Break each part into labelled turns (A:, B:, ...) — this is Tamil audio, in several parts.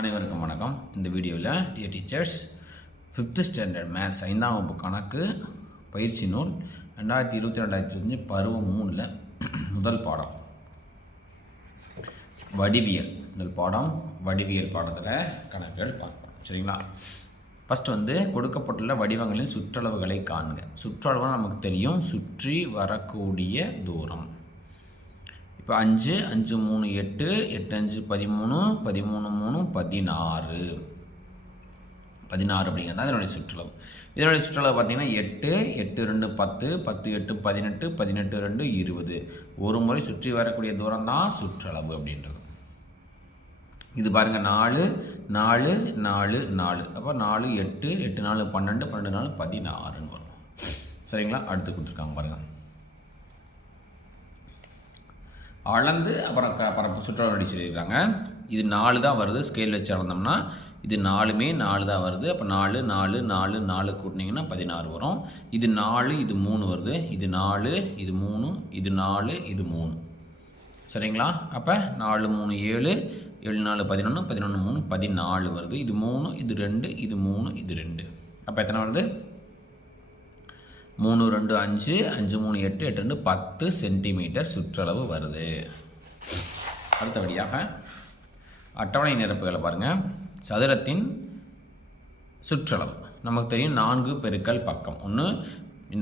A: அனைவருக்கும் வணக்கம். இந்த வீடியோவில் டிய டீச்சர்ஸ் ஃபிஃப்த்து ஸ்டாண்டர்ட் மேத்ஸ் ஐந்தாம் வகுப்பு கணக்கு பயிற்சி நூல் ரெண்டாயிரத்தி இருபத்தி ரெண்டாயிரத்தி இருபத்தஞ்சு பருவம் மூணில் முதல் பாடம். வடிவியல். முதல் பாடம் வடிவியல் பாடத்தில் கணக்குகள் பார்ப்போம். சரிங்களா? ஃபஸ்ட்டு வந்து கொடுக்கப்பட்டுள்ள வடிவங்களின் சுற்றளவுகளை காண்க. சுற்றளவு நமக்கு தெரியும் சுற்றி வரக்கூடிய தூரம். இப்போ அஞ்சு அஞ்சு மூணு எட்டு எட்டு அஞ்சு பதிமூணு பதிமூணு மூணு பதினாறு. பதினாறு அப்படிங்கிறது தான் இதனுடைய சுற்றுலவு இதனுடைய சுற்றுலா பார்த்தீங்கன்னா எட்டு எட்டு ரெண்டு பத்து பத்து எட்டு பதினெட்டு பதினெட்டு ரெண்டு இருபது. ஒரு முறை சுற்றி வரக்கூடிய தூரம் தான் சுற்றளவு அப்படின்றது. இது பாருங்கள் நாலு நாலு நாலு நாலு. அப்போ நாலு எட்டு எட்டு நாலு பன்னெண்டு பன்னெண்டு நாலு பதினாறுன்னு வரும். சரிங்களா? அடுத்து கொடுத்துருக்காங்க பாருங்கள் அளந்து அப்புறம் அப்புறம் பரப்பு சுற்றளவு சொல்லியிருக்காங்க. இது நாலு தான் வருது. ஸ்கேல் வச்சு அளந்தோம்னா இது நாலுமே நாலு தான் வருது. அப்போ நாலு நாலு நாலு நாலு கூட்டினீங்கன்னா பதினாறு வரும். இது நாலு இது மூணு வருது. இது நாலு இது மூணு இது நாலு இது மூணு. சரிங்களா? அப்போ நாலு மூணு ஏழு ஏழு நாலு பதினொன்று பதினொன்று மூணு பதினாலு வருது. இது மூணு இது ரெண்டு இது மூணு இது ரெண்டு. அப்போ எத்தனை வருது? மூணு ரெண்டு அஞ்சு அஞ்சு மூணு எட்டு எட்டு ரெண்டு பத்து சென்டிமீட்டர் சுற்றளவு வருது. அடுத்தபடியாக அட்டவணை நிரப்புகளை பாருங்கள் சதுரத்தின் சுற்றளவு. நமக்கு தெரியும் நான்கு பெருக்கல் பக்கம். ஒன்று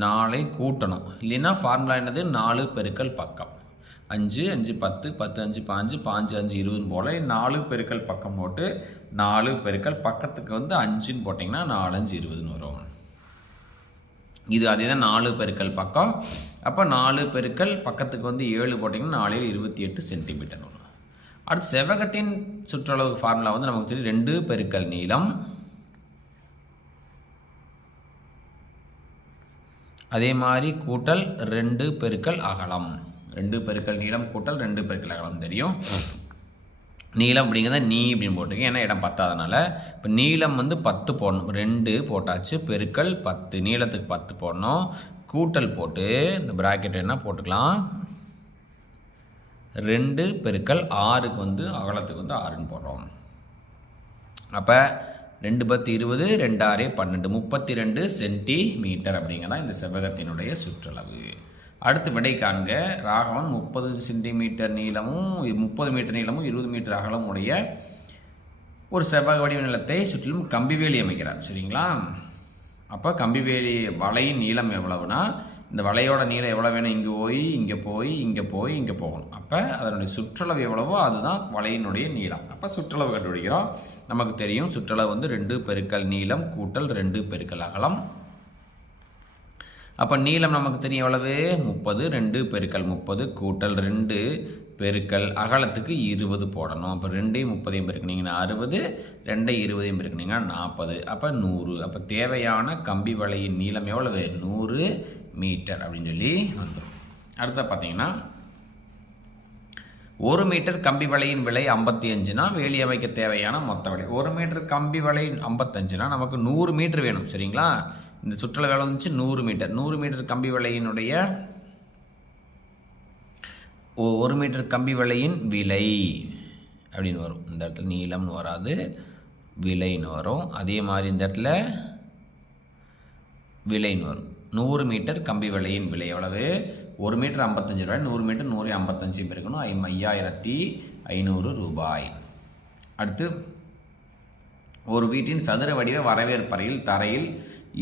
A: நாளை கூட்டணும். இல்லைன்னா ஃபார்முலா என்னது? நாலு பெருக்கல் பக்கம். அஞ்சு அஞ்சு பத்து பத்து அஞ்சு பாஞ்சு பாஞ்சு அஞ்சு இருபதுன்னு போல் நாலு பெருக்கல் பக்கம் போட்டு நாலு பெருக்கல் பக்கத்துக்கு வந்து அஞ்சுன்னு போட்டிங்கன்னா நாலஞ்சு இருபதுன்னு வரும். இது அதே தான் நாலு பெருக்கல் பக்கம். அப்போ நாலு பெருக்கல் பக்கத்துக்கு வந்து ஏழு போட்டிங்கன்னா நாலில் இருபத்தி எட்டு சென்டிமீட்டர் வரும் அடுத்து செவ்வகத்தின் சுற்றளவு ஃபார்முலா வந்து நமக்கு தெரியும். ரெண்டு பெருக்கல் நீளம். அதே மாதிரி கூட்டல் ரெண்டு பெருக்கல் அகலம். ரெண்டு பெருக்கல் நீளம் கூட்டல் ரெண்டு பெருக்கல் அகலம் தெரியும். நீளம் அப்படிங்கிறத நீ அப்படின்னு போட்டிருக்கேன். ஏன்னா இடம் பத்தாதனால. இப்போ நீளம் வந்து பத்து போடணும். ரெண்டு போட்டாச்சு. பெருக்கல் பத்து. நீளத்துக்கு பத்து போடணும். கூட்டல் போட்டு இந்த ப்ராக்கெட் என்ன போட்டுக்கலாம்? ரெண்டு பெருக்கல் ஆறுக்கு வந்து அகலத்துக்கு வந்து ஆறுன்னு போடுறோம். அப்போ ரெண்டு பத்து இருபது ரெண்டாறு பன்னெண்டு. முப்பத்தி ரெண்டு சென்டிமீட்டர் அப்படிங்கிறதான் இந்த செவ்வகத்தினுடைய சுற்றளவு. அடுத்து விடை காண்க. ராகவன் முப்பது சென்டிமீட்டர் நீளமும் முப்பது மீட்டர் நீளமும் இருபது மீட்டர் அகலம் உடைய ஒரு செவ்வக வடிவ நிலத்தை சுற்றிலும் கம்பிவேலி அமைக்கிறார். சரிங்களா? அப்போ கம்பிவேலி வலையின் நீளம் எவ்வளவுனா இந்த வலையோட நீளம் எவ்வளோ வேணும்? இங்கே போய் இங்கே போய் இங்கே போய் இங்கே போகணும். அப்போ அதனுடைய சுற்றளவு எவ்வளவோ அதுதான் வலையினுடைய நீளம். அப்போ சுற்றளவு கண்டுபிடிக்கிறோம். நமக்கு தெரியும் சுற்றளவு வந்து ரெண்டு பெருக்கல் நீளம் கூட்டல் ரெண்டு பெருக்கல் அகலம். அப்போ நீளம் நமக்கு தெரியும் எவ்வளவு? முப்பது. ரெண்டு பெருக்கல் முப்பது. கூட்டல் ரெண்டு பெருக்கல் அகலத்துக்கு இருபது போடணும். அப்போ ரெண்டையும் முப்பதையும் பெருக்கினீங்கன்னா அறுபது. ரெண்டை இருபதையும் பெருக்கினீங்கன்னா நாற்பது அப்போ நூறு. அப்போ தேவையான கம்பி வலையின் நீளம் எவ்வளவு? நூறு மீட்டர் அப்படின்னு சொல்லி வந்துடும் அடுத்த பார்த்தீங்கன்னா ஒரு மீட்டர் கம்பி வலையின் விலை ஐம்பத்தி அஞ்சுனா வேலி அமைக்க தேவையான மொத்த விலை. ஒரு மீட்டர் கம்பி வலை ஐம்பத்தஞ்சுனா நமக்கு நூறு மீட்டர் வேணும் சரிங்களா? இந்த சுற்றுலா வேலை வந்துச்சு நூறு மீட்டர். நூறு மீட்டர் கம்பி வலையினுடைய ஒரு மீட்டர் கம்பி வலையின் விலை அப்படின்னு வரும். இந்த இடத்துல நீளம்னு வராது விலைன்னு வரும். அதே மாதிரி இந்த இடத்துல விலைன்னு வரும். நூறு மீட்டர் கம்பி விலையின் விலை எவ்வளவு? ஒரு மீட்டர் ஐம்பத்தஞ்சு ரூபாய் நூறு மீட்டர் நூறு ஐம்பத்தஞ்சு இருக்கணும் ஐம் ஐயாயிரத்தி ஐநூறு ரூபாய். அடுத்து ஒரு வீட்டின் சதுர வடிவ வரவேற்பறையில் தரையில்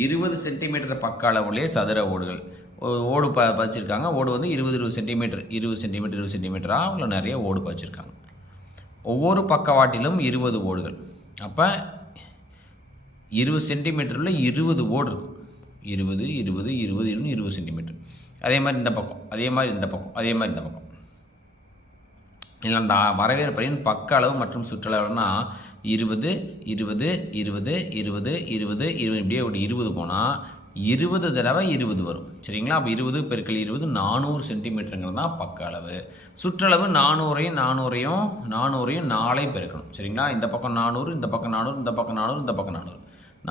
A: இருபது சென்டிமீட்டர் பக்க அளவுலேயே சதுர ஓடுகள். ஓடு ப பதிச்சிருக்காங்க. ஓடு வந்து இருபது இருபது சென்டிமீட்டர் இருபது சென்டிமீட்டர் இருபது சென்டிமீட்டராக அவங்கள நிறைய ஓடு பதிச்சிருக்காங்க. ஒவ்வொரு பக்கவாட்டிலும் இருபது ஓடுகள். அப்போ இருபது சென்டிமீட்டரில் இருபது ஓடு இருக்கும். இருபது இருபது இருபது இருபது இருபது சென்டிமீட்டர். அதே மாதிரி இந்த பக்கம் அதே மாதிரி இந்த பக்கம் அதே மாதிரி இந்த பக்கம். இல்லை அந்த வரவேற்பையின் பக்க அளவு மற்றும் சுற்றளவுனா இருபது இருபது இருபது இருபது இருபது இருபது இப்படியே ஒரு இருபது போனால் இருபது தடவை இருபது வரும். சரிங்களா? அப்போ இருபது பெருக்கள் இருபது நானூறு சென்டிமீட்டருங்கிறது தான் பக்க அளவு. சுற்றளவு நானூறையும் நானூறையும் நானூறையும் நாளையும் பெருக்கணும். சரிங்களா? இந்த பக்கம் நானூறு இந்த பக்கம் நானூறு இந்த பக்கம் நானூறு இந்த பக்கம் நானூறு.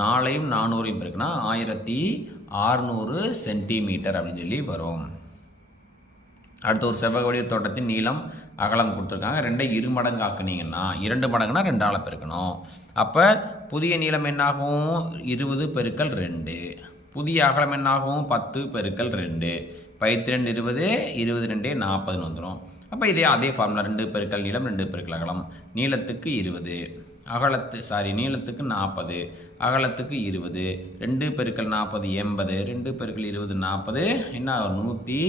A: நாளையும் நானூறையும் பெருக்கினா ஆயிரத்தி ஆறுநூறு சென்டிமீட்டர் அப்படின்னு சொல்லி வரும். அடுத்த ஒரு செவ்வக வடிவ தோட்டத்தின் நீளம் அகலம் கொடுத்துருக்காங்க. ரெண்டை இரு மடங்கு ஆக்குனீங்கன்னா இரண்டு மடங்குனா ரெண்டால் பெருக்கணும். அப்போ புதிய நீளம் என்னாகும்? இருபது பெருக்கல் ரெண்டு. புதிய அகலம் என்னாகும்? பத்து பெருக்கல் ரெண்டு. பைத்து ரெண்டு இருபது இருபது ரெண்டே நாற்பதுன்னு வந்துடும் அப்போ இதே அதே ஃபார்முலா ரெண்டு பெருக்கல் நீளம் ரெண்டு பெருக்கல் அகலம். நீளத்துக்கு இருபது. அகலத்து சாரி நீளத்துக்கு நாற்பது அகலத்துக்கு இருபது ரெண்டு பெருக்கள் நாற்பது எண்பது ரெண்டு பெருக்கள் இருபது நாற்பது என்ன நூற்றி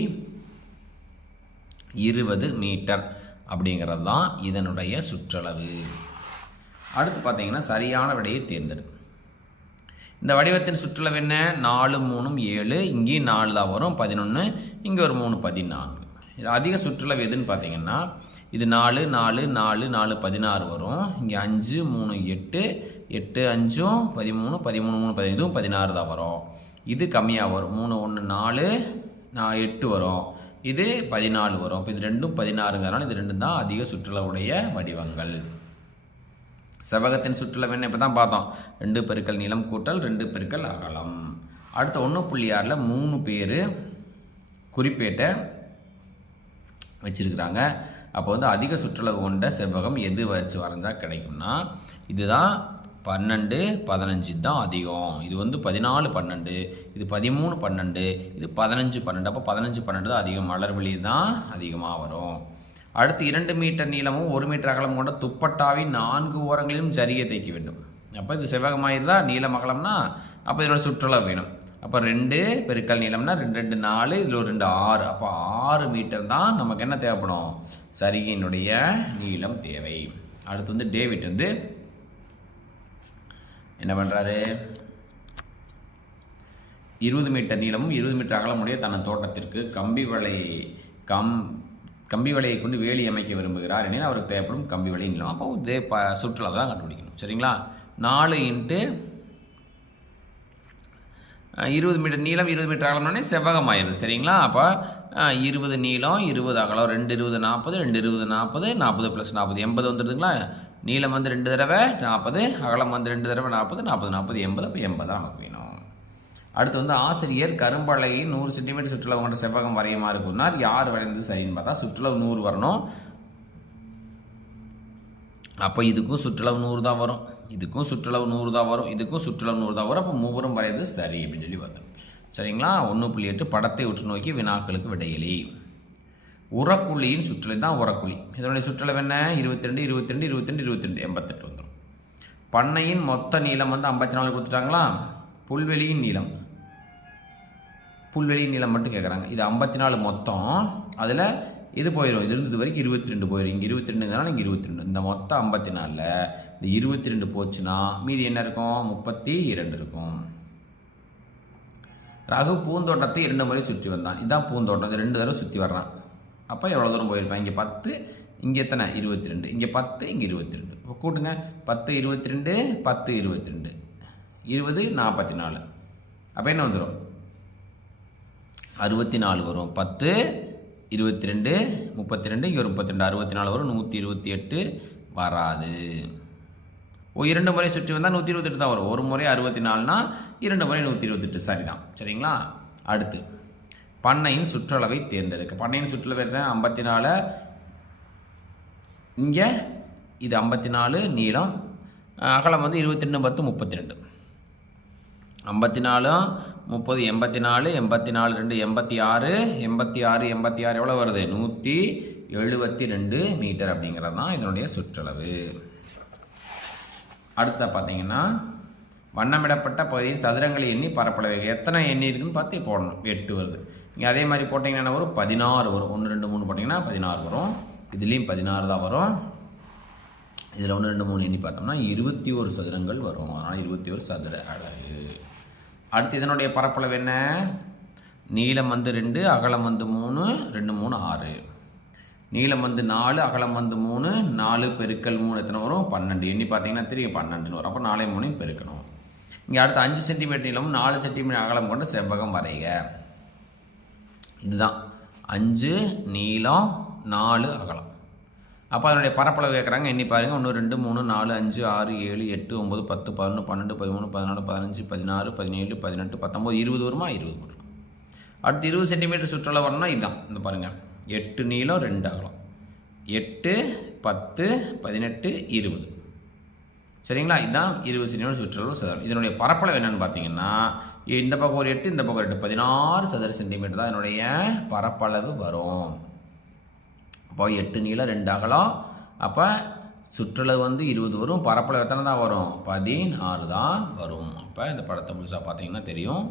A: இருபது மீட்டர் அப்படிங்கிறது தான் இதனுடைய சுற்றளவு. அடுத்து பார்த்தீங்கன்னா சரியான விடையை தேர்ந்தெடு. இந்த வடிவத்தின் சுற்றளவு என்ன? நாலு மூணும் ஏழு இங்கேயும் நாலு தான் வரும் பதினொன்று இங்கே ஒரு மூணு பதினான்கு. இது அதிக சுற்றளவு எதுன்னு பார்த்தீங்கன்னா இது நாலு நாலு நாலு நாலு பதினாறு வரும். இங்கே அஞ்சு மூணு எட்டு எட்டு அஞ்சும் பதிமூணு பதிமூணு மூணு பதினஞ்சு பதினாறு தான் வரும். இது கம்மியாக வரும். மூணு ஒன்று நாலு நான் எட்டு வரும். இது பதினாலு வரும். இப்போ இது ரெண்டும் பதினாறுங்கிறனால இது ரெண்டும் தான் அதிக சுற்றுலாவுடைய வடிவங்கள். செவகத்தின் சுற்றுலா என்ன இப்போ தான் பார்த்தோம். ரெண்டு பெருக்கள் நிலம் கூட்டல் ரெண்டு பெருக்கல் அகலம். அடுத்த ஒன்று புள்ளி ஆறில் மூணு பேர் குறிப்பேட்டை வச்சுருக்குறாங்க. அப்போ வந்து அதிக சுற்றளவு கொண்ட செவ்வகம் எது வச்சு வரைஞ்சால் கிடைக்கும்னா இதுதான் பன்னெண்டு பதினஞ்சு தான் அதிகம். இது வந்து பதினாலு பன்னெண்டு இது பதிமூணு பன்னெண்டு இது பதினஞ்சு பன்னெண்டு. அப்போ பதினஞ்சு பன்னெண்டு தான் அதிகம். மலர்வெளி தான் அதிகமாக வரும். அடுத்து இரண்டு மீட்டர் நீளமும் ஒரு மீட்டர் அகலம் கொண்ட துப்பட்டாவின் நான்கு ஓரங்களிலும் ஜரிகை தைக்க வேண்டும். அப்போ இது செவ்வகமாயிருந்தா நீளம் அகலம்னா அப்போ இதோட சுற்றுலா வேணும். அப்போ ரெண்டு பெருக்கல் நீளம்னா ரெண்டு ரெண்டு நாலு இதில் ஒரு ரெண்டு ஆறு. அப்போ ஆறு மீட்டர் தான் நமக்கு என்ன தேவைப்படும்? சரிகையினுடைய நீளம் தேவை. அடுத்து வந்து டேவிட் வந்து என்ன பண்ணுறாரு இருபது மீட்டர் நீளமும் இருபது மீட்டர் அகலமுடைய தனது தோட்டத்திற்கு கம்பி வலை கம் கம்பி வலையை கொண்டு வேலி அமைக்க விரும்புகிறார் எனில் அவருக்கு தேவைப்படும் கம்பி வலை நீளம். அப்போ இதே ப சுற்றுலா தான் கண்டுபிடிக்கணும். சரிங்களா? நாலு இன்ட்டு இருபது மீட்டர் நீளம் இருபது மீட்டர் அகலம்னே செவ்வகம் ஆயிடுது சரிங்களா? அப்போ இருபது நீளம் இருபது அகலம் ரெண்டு இருபது நாற்பது ரெண்டு இருபது நாற்பது நாற்பது ப்ளஸ் நாற்பது எண்பது வந்துடுதுங்களா நீளம் வந்து ரெண்டு தடவை நாற்பது அகலம் வந்து ரெண்டு தடவை நாற்பது நாற்பது நாற்பது எண்பது அப்போ எண்பது தான் நமக்கு வேணும். அடுத்து வந்து ஆசிரியர் கரும்பலையை நூறு சென்டிமீட்டர் சுற்றுலா கொண்ட செவ்வகம் வரையுமா இருக்கும்னா யார் வரைந்தது சரின்னு பார்த்தா சுற்றுலா நூறு வரணும். அப்போ இதுக்கும் சுற்றுலா நூறு தான் வரும். இதுக்கும் சுற்றுலா நூறு தான் வரும். இதுக்கும் சுற்றுலா நூறு தான் வரும். அப்போ மூவரும் வரையது சரி அப்படின்னு சொல்லி வரும் சரிங்களா? ஒன்று புள்ளி எட்டு படத்தை உற்று நோக்கி வினாக்களுக்கு விடையலி உரக்குழியின் சுற்றுலை தான் உரக்குழி. இதனுடைய சுற்றுலவு என்ன? இருபத்தி ரெண்டு இருபத்தி ரெண்டு இருபத்தி ரெண்டு இருபத்தி ரெண்டு எண்பத்தெட்டு வந்துடும் பண்ணையின் மொத்த நீளம் வந்து ஐம்பத்தி நாலு கொடுத்துட்டாங்களா? புல்வெளியின் நீளம். புல்வெளியின் நீளம் மட்டும் கேட்குறாங்க இது ஐம்பத்தி நாலு மொத்தம். அதில் இது போயிடும் இது இருந்தது வரைக்கும் இருபத்தி ரெண்டு போயிடும் இங்கே இருபத்தி ரெண்டுங்கிறனால இங்கே இருபத்தி ரெண்டு இந்த மொத்தம் ஐம்பத்தி நாலில் இந்த இருபத்தி ரெண்டு போச்சுன்னா மீதி என்ன இருக்கும்? முப்பத்தி இரண்டு இருக்கும். ரகு பூந்தோட்டத்தை இரண்டு முறை சுற்றி வந்தான். இதுதான் பூந்தோட்டம். இது ரெண்டு தடவை சுற்றி வர்றான். அப்போ எவ்வளோ தூரம் போயிருப்பான்? இங்கே பத்து இங்கே எத்தனை? இருபத்தி ரெண்டு இங்கே பத்து இங்கே இருபத்தி ரெண்டு இப்போ கூட்டுங்க. பத்து இருபத்தி ரெண்டு பத்து இருபத்தி ரெண்டு இருபது நாற்பத்தி நாலு அப்போ என்ன வந்துடும் அறுபத்தி நாலு வரும். பத்து இருபத்தி ரெண்டு முப்பத்தி ரெண்டு இங்கே ஒரு முப்பத்தி ரெண்டு அறுபத்தி நாலு வரும் நூற்றி இருபத்தி எட்டு வராது. ஓ இரண்டு முறை சுற்றி வந்தால் நூற்றி இருபத்தெட்டு தான் வரும். ஒரு முறை அறுபத்தி நாலுனா இரண்டு முறை நூற்றி இருபத்தெட்டு சரி தான் சரிங்களா? அடுத்து பண்ணையின் சுற்றளவை தேர்ந்தெடுக்க பண்ணையின் சுற்றளவை ஐம்பத்தி நாலு இங்கே இது ஐம்பத்தி நாலு நீளம். அகலம் வந்து இருபத்தி ரெண்டு பத்து முப்பத்தி ரெண்டு ஐம்பத்தி நாலும் முப்பது எண்பத்தி நாலு எண்பத்தி நாலு ரெண்டு எண்பத்தி ஆறு எண்பத்தி ஆறு எண்பத்தி ஆறு எவ்வளோ வருது? நூற்றி எழுபத்தி ரெண்டு மீட்டர் அப்படிங்கிறது தான் இதனுடைய சுற்றளவு. அடுத்த பார்த்தீங்கன்னா வண்ணமிடப்பட்ட பகுதியில் சதுரங்களை எண்ணி பரப்பளவு எத்தனை எண்ணி இருக்குன்னு பார்த்து போடணும். எட்டு வருது. நீங்கள் அதே மாதிரி போட்டிங்கன்னா வரும்? பதினாறு வரும். ஒன்று ரெண்டு மூணு போட்டிங்கன்னா பதினாறு வரும். இதுலேயும் பதினாறு தான் வரும். இதில் ஒன்று ரெண்டு மூணு எண்ணி பார்த்தோம்னா இருபத்தி ஒரு சதுரங்கள் வரும். அதனால் இருபத்தி ஒரு சதுர அழகு அடுத்து இதனுடைய பரப்பளவு என்ன? நீளம் வந்து ரெண்டு அகலம் வந்து மூணு ரெண்டு மூணு ஆறு. நீளம் வந்து நாலு அகலம் வந்து மூணு நாலு பெருக்கல் மூணு எத்தனை வரும்? பன்னெண்டு. எண்ணி பார்த்தீங்கன்னா தெரியும் பன்னெண்டுன்னு வரும். அப்போ நாலே மூணையும் பெருக்கணும். இங்கே அடுத்து அஞ்சு சென்டிமீட்டர் நீளமும் நாலு சென்டிமீட்டர் அகலம் கொண்டு செவ்வகம் வரைக. இதுதான். அஞ்சு நீளம் நாலு அகலம். அப்போ அதனுடைய பரப்பளவு கேட்குறாங்க எண்ணி பாருங்கள் ஒன்று ரெண்டு மூணு நாலு அஞ்சு ஆறு ஏழு எட்டு ஒம்பது பத்து பதினொன்று பன்னெண்டு பதிமூணு பதினாலு பதினஞ்சு பதினாறு பதினேழு பதினெட்டு பத்தொம்போது இருபது வருமா? இருபது வரும்? அடுத்து இருபது சென்டிமீட்டர் சுற்றுலா வரணும்னா இதுதான் இந்த பாருங்கள் எட்டு நீளம் ரெண்டு அகலம். எட்டு பத்து பதினெட்டு இருபது. சரிங்களா? இதுதான் இருபது சென்டிமீட்டர் சுற்றளவு சதுரம். இதனுடைய பரப்பளவு என்னென்னு பார்த்தீங்கன்னா இந்த பக்கம் ஒரு எட்டு இந்த பக்கம் ரெண்டு. பதினாறு சதுர சென்டிமீட்டர் தான் இதனுடைய பரப்பளவு வரும். அப்போ எட்டு நீளம் ரெண்டு அகலம். அப்போ சுற்றளவு வந்து இருபது வரும் பரப்பளவு எத்தனை தான் வரும்? பதினாறு தான் வரும். அப்போ இந்த படத்தை முழுசாக பார்த்தீங்கன்னா தெரியும்.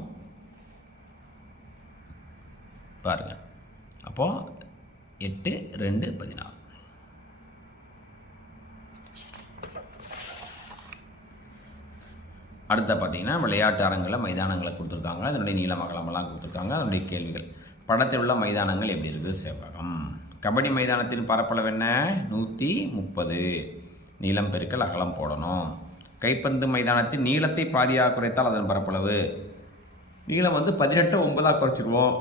A: பாருங்கள் அப்போது எட்டு ரெண்டு பதினாறு. அடுத்த பார்த்தீங்கன்னா விளையாட்டு அரங்கில் மைதானங்களை கொடுத்துருக்காங்க. அதனுடைய நீளமகலமெல்லாம் கொடுத்துருக்காங்க. அதனுடைய கேள்விகள். படத்தில் உள்ள மைதானங்கள் எப்படி இருக்குது செவ்வகம் கபடி மைதானத்தின் பரப்பளவு என்ன? நூற்றி முப்பது. நீளம் பெருக்கல் அகலம் போடணும். கைப்பந்து மைதானத்தின் நீளத்தை பாதியாக குறைத்தால் அதன் பரப்பளவு? நீளம் வந்து பதினெட்டு ஒன்பதாக குறைச்சிருவோம்.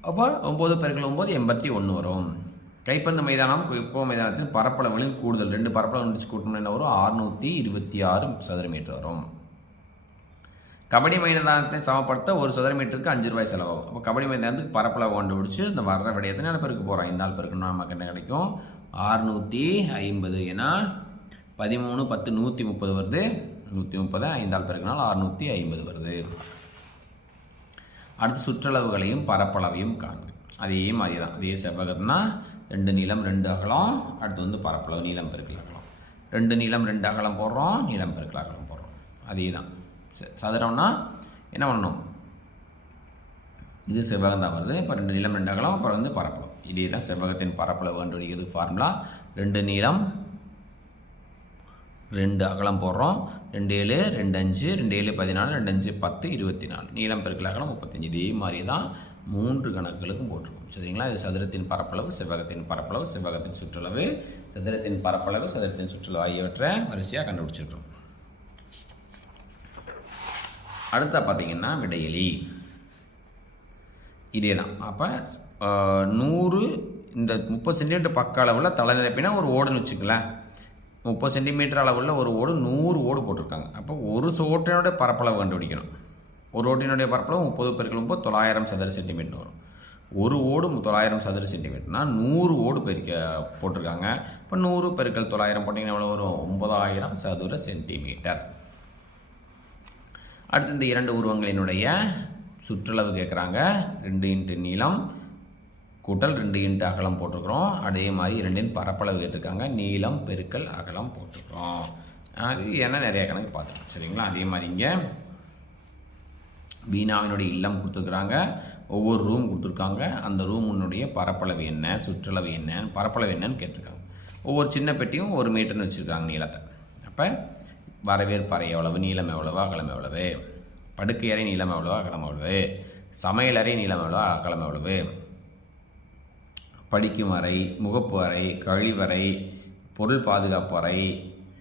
A: அப்போ ஒம்பது பெருக்கள் ஒம்பது எண்பத்தி ஒன்று வரும். கைப்பந்து மைதானம் குப்போ மைதானத்தின் பரப்பளவுகளின் கூடுதல். ரெண்டு பரப்பளவு முடிச்சு கூட்டணும் என்ன வரும்? அறுநூற்றி இருபத்தி ஆறு சதுர மீட்டர் வரும். கபடி மைதானத்தை சமப்படுத்த ஒரு சதுர மீட்டருக்கு அஞ்சு ரூபாய் செலவாகும். அப்போ கபடி மைதானத்துக்கு பரப்பளவு கண்டுபிடிச்சு இந்த வர்ற விட எத்தனை பேருக்கு போகிறோம் இந்த நாள் பெருக்குன்னா நமக்கு என்ன கிடைக்கும். ஆறுநூற்றி ஐம்பது ஏன்னா பதிமூணு பத்து நூற்றி முப்பது வருது. நூற்றி முப்பது ஐந்தாள் பெருக்கினால் அறுநூற்றி ஐம்பது வருது. அடுத்து சுற்றளவுகளையும் பரப்பளவையும் காண்பு அதே மாதிரி தான் அதே செவ்வகம்னா ரெண்டு நீளம் ரெண்டு அகலம். அடுத்து வந்து பரப்பளவு நீளம் பெருக்கல் அகலம். ரெண்டு நீளம் ரெண்டு அகலம் போடுறோம். நீளம் பெருக்கல் அகலம் போடுறோம். அதே தான் சதுரம்னா என்ன பண்ணணும்? இது செவ்வகம் தான் வருது. இப்போ ரெண்டு நீளம் ரெண்டு அகலம் அப்புறம் வந்து பரப்பளவு. இதே தான் செவ்வகத்தின் பரப்பளவு கண்டுபிடிக்கிறது ஃபார்முலா ரெண்டு நீளம் ரெண்டு அகலம் போடுறோம். ரெண்டு ஏழு ரெண்டு அஞ்சு ரெண்டு ஏழு பதினாலு ரெண்டு அஞ்சு பத்து இருபத்தி நாலு நீளம் பெருக்கல் அகலம் முப்பத்தஞ்சு. இதே மாதிரி தான் மூன்று கணக்குகளுக்கும் போட்டிருக்கும். சரிங்களா? இது சதுரத்தின் பரப்பளவு செவ்வகத்தின் பரப்பளவு செவ்வகத்தின் சுற்றளவு. சதுரத்தின் பரப்பளவு சதுரத்தின் சுற்றளவு ஆகியவற்றை வரிசையாக கண்டுபிடிச்சிருக்கோம் அடுத்த பார்த்தீங்கன்னா விடையலி. இதே தான் அப்போ நூறு இந்த முப்பது சென்டிமீட்டர் பக்க அளவில் தலை நிரப்பினா ஒரு ஓடுன்னு வச்சுக்கலாம் முப்பது சென்டிமீட்டர் அளவில் ஒரு ஓடு நூறு ஓடு போட்டிருக்காங்க. அப்போ ஒரு சோட்டினுடைய பரப்பளவு கண்டுபிடிக்கணும். ஒரு ஓட்டினுடைய பரப்பளவு முப்பது பெருக்கள் முப்பது தொள்ளாயிரம் சதுர சென்டிமீட்டர் வரும். ஒரு ஓடு தொள்ளாயிரம் சதுர சென்டிமீட்டர்னால் நூறு ஓடு பெருக்க போட்டிருக்காங்க. இப்போ நூறு பெருக்கள் தொள்ளாயிரம் போட்டிங்கன்னா எவ்வளோ வரும்? ஒன்பதாயிரம் சதுர சென்டிமீட்டர் அடுத்து இந்த இரண்டு உருவங்களினுடைய சுற்றளவு கேட்குறாங்க ரெண்டு இன்ட்டு நீளம் கூட்டல் ரெண்டு இன்ட்டு அகலம் போட்டிருக்கிறோம். அதே மாதிரி இரண்டின் பரப்பளவு கேட்டிருக்காங்க. நீளம் பெருக்கல் அகலம் போட்டிருக்கிறோம். அது ஏன்னா நிறைய கணக்கு பார்த்துருக்கோம் சரிங்களா? அதே மாதிரி இங்கே வீணாவினுடைய இல்லம் கொடுத்துருக்குறாங்க. ஒவ்வொரு ரூம் கொடுத்துருக்காங்க. அந்த ரூமுன்னுடைய பரப்பளவு என்ன சுற்றளவு என்ன பரப்பளவு என்னன்னு கேட்டிருக்காங்க. ஒவ்வொரு சின்ன பெட்டியும் ஒரு மீட்டர்னு வச்சுருக்காங்க நீளத்தை. அப்போ வரவேற்பறை எவ்வளவு நீளம் எவ்வளவு அகலம் எவ்வளவு? படுக்கை அறை நீளம் எவ்வளவு அகலம் எவ்வளவு? சமையலறை நீளம் எவ்வளவு அகலம் எவ்வளவு? படிக்கும் அறை முகப்பு அறை கழிவறை பொருள் பாதுகாப்பு அறை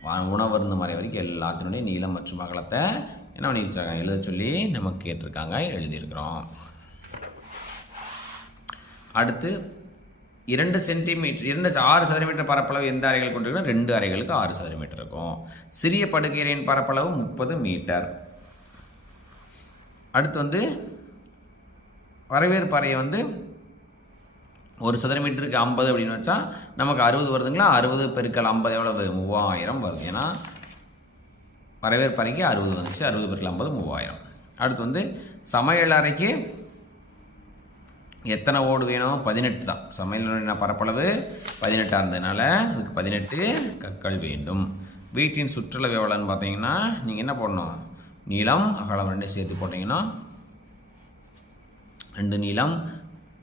A: உணவருந்து முறை வரைக்கும் எல்லாத்தினுடைய நீளம் மற்றும் அகலத்தை என்ன பண்ணி வச்சிருக்காங்க எழுத சொல்லி நமக்கு கேட்டிருக்காங்க எழுதியிருக்கிறோம். அடுத்து இரண்டு சென்டிமீட்டர் இரண்டு ஆறு சதுரமீட்டர் பரப்பளவு எந்த அறைகள் கொண்டிருக்கோம் ரெண்டு அறைகளுக்கு ஆறு சதுரமீட்டர் இருக்கும். சிறிய படுக்கையறையின் பரப்பளவு முப்பது மீட்டர். அடுத்து வந்து வரவேற்பு அறையை வந்து ஒரு சதுரமீட்டருக்கு ஐம்பது அப்படின்னு வச்சா நமக்கு அறுபது வருதுங்களா? அறுபது பெருக்கல் ஐம்பது எவ்வளவு? மூவாயிரம் வருது. ஏன்னா வரவேற்பு அறைக்கு அறுபது வந்துச்சு. அறுபது பெருக்கல் ஐம்பது மூவாயிரம். அடுத்து வந்து சமையல் அறைக்கு எத்தனை ஓடு வேணும்? பதினெட்டு தான். சமையல் பரப்பளவு? பதினெட்டாக இருந்ததுனால அதுக்கு பதினெட்டு கற்கள் வேண்டும். வீட்டின் சுற்றளவு எவ்வளோன்னு பார்த்தீங்கன்னா நீங்கள் என்ன போடணும்? நீளம் அகலம் ரெண்டு சேர்த்து போட்டிங்கன்னா ரெண்டு நீளம்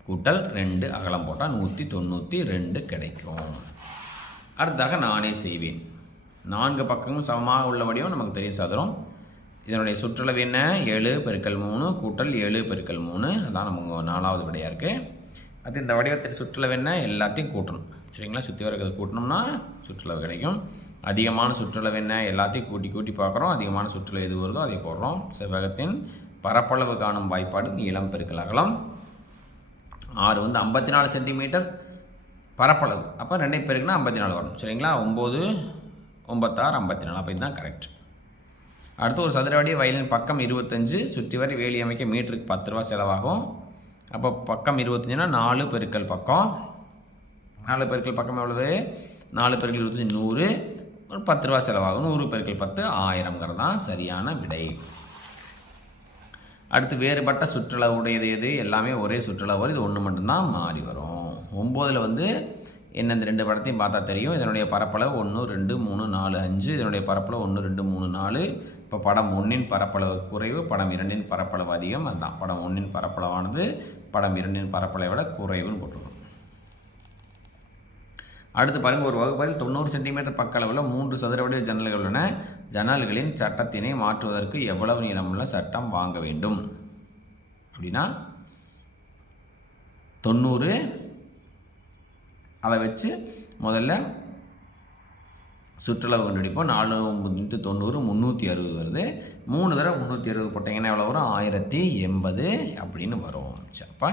A: கூட்டல் ரெண்டு அகலம் போட்டால் நூற்றி தொண்ணூற்றி ரெண்டு கிடைக்கும். அடுத்ததாக நானே செய்வேன். நான்கு பக்கமும் சமமாக உள்ள வடிவம் நமக்கு தெரியும் சதுரம். இதனுடைய சுற்றளவு என்ன? ஏழு பெருக்கல் மூணு கூட்டல் ஏழு பெருக்கல் மூணு. அதான் நமக்கு நாலாவது விடையாக இருக்குது அது இந்த வடிவத்தின் சுற்றளவு என்ன? எல்லாத்தையும் கூட்டணும். சரிங்களா? சுற்றி வரக்கிறது கூட்டணும்னா சுற்றுலவு கிடைக்கும். அதிகமான சுற்றளவு என்ன? எல்லாத்தையும் கூட்டி கூட்டி பார்க்குறோம். அதிகமான சுற்றுலா எது வருதோ அதை போடுறோம். செவ்வகத்தின் பரப்பளவு காணும் வாய்ப்பாடு நீளம் பெருக்கல் அகலம். ஆறு வந்து ஐம்பத்தி நாலு சென்டிமீட்டர் பரப்பளவு. அப்போ ரெண்டே பேருக்குன்னா ஐம்பத்தி நாலு வரும். சரிங்களா? ஒம்பது ஒம்பத்தாறு ஐம்பத்தி நாலு அப்போ இதுதான் கரெக்ட் அடுத்து ஒரு சதுர அடி வயலின் பக்கம் இருபத்தஞ்சு சுற்றி வரை வேலி அமைக்க மீட்டருக்கு பத்து ரூபா செலவாகும். அப்போ பக்கம் இருபத்தஞ்சுனா நாலு பெருக்கல் பக்கம். நாலு பெருக்கள் பக்கம் எவ்வளவு? நாலு பெருக்கள் இருபத்தஞ்சி நூறு. ஒரு பத்து ரூபா செலவாகும். நூறு பெருக்கள் பத்து ஆயிரங்கிறது தான் சரியான விடை. அடுத்து வேறுபட்ட சுற்றுலா உடையது எது? எல்லாமே ஒரே சுற்றுலா வரும் இது ஒன்று மட்டும்தான் மாறி வரும். ஒம்போதில் வந்து என்ன இந்த ரெண்டு படத்தையும் பார்த்தா தெரியும். இதனுடைய பரப்பளவு ஒன்று ரெண்டு மூணு நாலு அஞ்சு. இதனுடைய பரப்பளவு ஒன்று ரெண்டு மூணு நாலு. இப்போ படம் ஒன்றின் பரப்பளவு குறைவு படம் இரண்டின் பரப்பளவு அதிகம் அதுதான் படம் ஒன்றின் பரப்பளவானது படம் இரண்டின் பரப்பளவை விட குறைவுன்னு போட்டிருக்கோம். அடுத்து பாருங்கள் ஒரு வகுப்பில் தொண்ணூறு சென்டிமீட்டர் பக்களவில் மூன்று சதுர வடிவ ஜன்னல்கள் உள்ளன. ஜன்னல்களின் சட்டத்தினை மாற்றுவதற்கு எவ்வளவு நீளமுள்ள சட்டம் வாங்க வேண்டும்? அப்படின்னா தொண்ணூறு அதை வச்சு முதல்ல சுற்றுலா கண்டுபிடிப்போம். நாலு இன்ட்டு தொண்ணூறு முந்நூற்றி அறுபது வருது. மூணு தடவை முந்நூற்றி அறுபது போட்டிங்கன்னா எவ்வளோ வரும்? ஆயிரத்தி எண்பது அப்படின்னு வரும். சரிப்பா.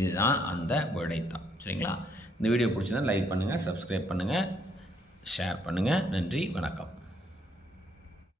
A: இதுதான் அந்த விடைத்தான் தான் சரிங்களா? இந்த வீடியோ பிடிச்சிருந்தா லைக் பண்ணுங்கள் சப்ஸ்கிரைப் பண்ணுங்கள் ஷேர் பண்ணுங்கள் நன்றி வணக்கம்.